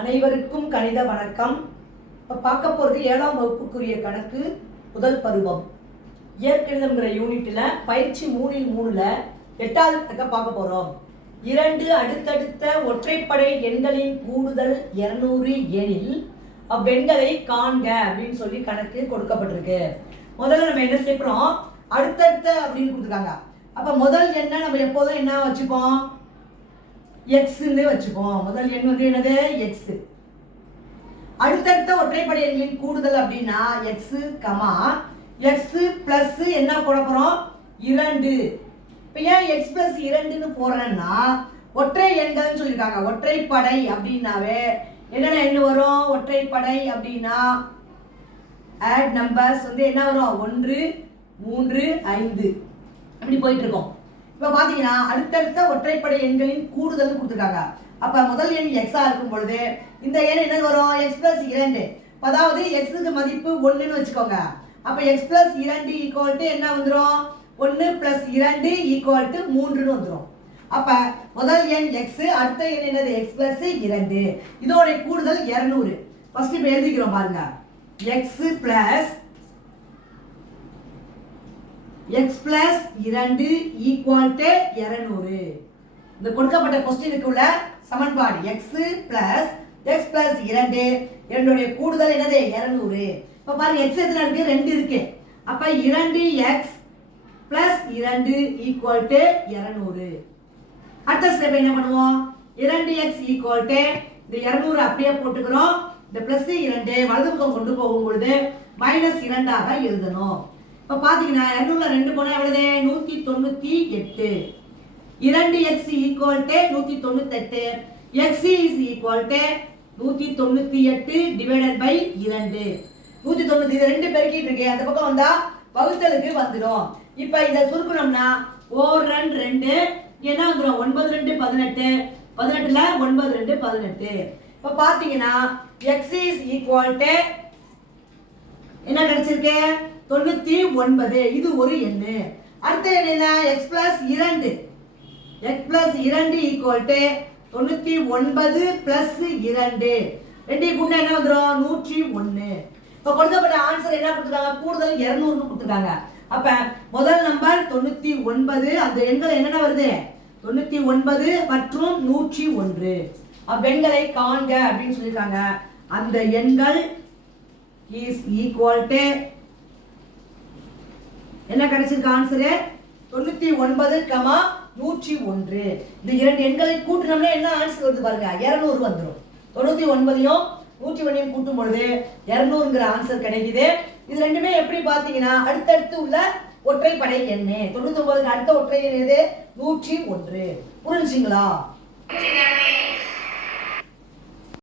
அனைவருக்கும் கணித வணக்கம். இப்போ பார்க்க போகிறது 7ஆம் வகுப்புக்குரிய கணக்கு முதல் பருவம் இயற்கணிதம்ங்கிற யூனிட்டில் பயிற்சி 3 8வது கணக்கை பார்க்க போகிறோம். 2 அடுத்தடுத்த ஒற்றைப்படை எண்களின் கூடுதல் 200 எனில் அவ்வெண்களை காண்க அப்படின்னு சொல்லி கணக்கு கொடுக்கப்பட்டிருக்கு. முதல்ல நம்ம என்ன செய்யறோம், அடுத்தடுத்த அப்படின்னு கொடுத்துருக்காங்க. அப்போ முதல் எண்ணை நம்ம எப்போதும் என்ன வச்சுப்போம், எக்ஸ்ன்னு வச்சுப்போம். முதல் எண் வந்து என்னது, எக்ஸ். அடுத்தடுத்த ஒற்றைப்படை எண்களின் கூடுதல் அப்படின்னா எக்ஸ் கமா எக்ஸ் பிளஸ் என்ன போட போறோம், 2. இப்போ ஏன் எக்ஸ் பிளஸ் 2ன்னு போடுறேன்னா ஒற்றை எண்கள்னு சொல்லியிருக்காங்க. ஒற்றைப்படை அப்படின்னாவே என்னென்ன எண் வரும், ஒற்றைப்படை அப்படின்னா ஆட் நம்பர்ஸ் வந்து என்ன வரும், 1 3 5 அப்படி போயிட்டு இருக்கோம். இப்போ பார்த்தீங்கன்னா அடுத்தடுத்த ஒற்றைப்படை எண்களின் கூடுதல் கொடுத்துருக்காங்க. அப்போ முதல் எண் எக்ஸாக இருக்கும் பொழுது இந்த எண் என்ன வரும், எக்ஸ் பிளஸ் 2. அதாவது எக்ஸுக்கு மதிப்பு 1ன்னு வச்சுக்கோங்க. அப்போ எக்ஸ் பிளஸ் 2 ஈக்குவல் டு என்ன வந்துடும், 1 பிளஸ் 2 ஈக்குவல் டு 3ன்னு வந்துடும். அப்போ முதல் எண் எக்ஸ், அடுத்த எண் என்னது, எக்ஸ் பிளஸ் 2. இதோட கூடுதல் 200. ஃபர்ஸ்ட் இப்போ எழுதிக்கிறோம் பாருங்க, X plus x plus 2 equal to 200. இந்த கொடுக்கப்பட்ட கொஸ்டினுக்கு உள்ள சமன்பாடு x plus 2 இரண்டுடைய கூடுதல் என்னது, 200. இப்போ பாருங்க x எத்தனை இருக்கு, 2 இருக்கு. அப்ப 2x plus 2 equal to 200. அடுத்த ஸ்டெப் என்ன பண்ணுவோம், 2x equal to இந்த 200 அப்படியே போட்டுக்கிறோம். இந்த பிளஸ் 2 வலது பக்கம் கொண்டு போகும் பொழுது -2 ஆக எழுதணும். இப்போ பார்த்தீங்கன்னா 200ல 2 போனால் எவ்வளவு, 198. 2x equal to 198. x is equal to 198 divided by 2. 190 இது 2 பெருக்கிட்டு இருக்கு, அந்த பக்கம் வந்தா வகுத்தலுக்கு வந்துடும். இப்போ இதை சுருக்கணும்னா 4 2 என்ன வந்துடும், 9 2 18. 18ல 9 2 18. இப்போ பார்த்தீங்கன்னா x இஸ் ஈக்குவல் டு என்ன கிடைச்சிருக்கு, 99. இது ஒரு எண்ணு. அடுத்த எண் என்ன, x plus 2. x plus 2 equal to 99 plus 2. ரெண்டையும் கூட்டினா என்ன வந்துடும், 101. இப்போ கொடுக்கப்பட்ட ஆன்சர் என்ன கொடுத்துருக்காங்க, கூடுதல் 200 கொடுத்துருக்காங்க. அப்ப முதல் நம்பர் 99, அந்த எண்கள் என்னென்ன வருது, 99 மற்றும் 101. அவ்வெண்களை காண்க அப்படின்னு சொல்லியிருக்காங்க. அந்த எண்கள் இஸ் ஈக்குவல் டு என்ன கிடைச்சிருக்கு ஆன்சர், 99, 101. இந்த இரண்டு எண்களை கூட்டினோம்னா என்ன ஆன்சர் வருது பாருங்க, 200 வந்துடும். 99யும் 101யும் கூட்டும் பொழுது 200ங்கிற ஆன்சர் கிடைக்குது. இது ரெண்டுமே எப்படி பார்த்தீங்கன்னா அடுத்தடுத்து உள்ள ஒற்றைப்படை எண். 99க்கு அடுத்த ஒற்றை எண் எது, 101. புரிஞ்சுங்களா?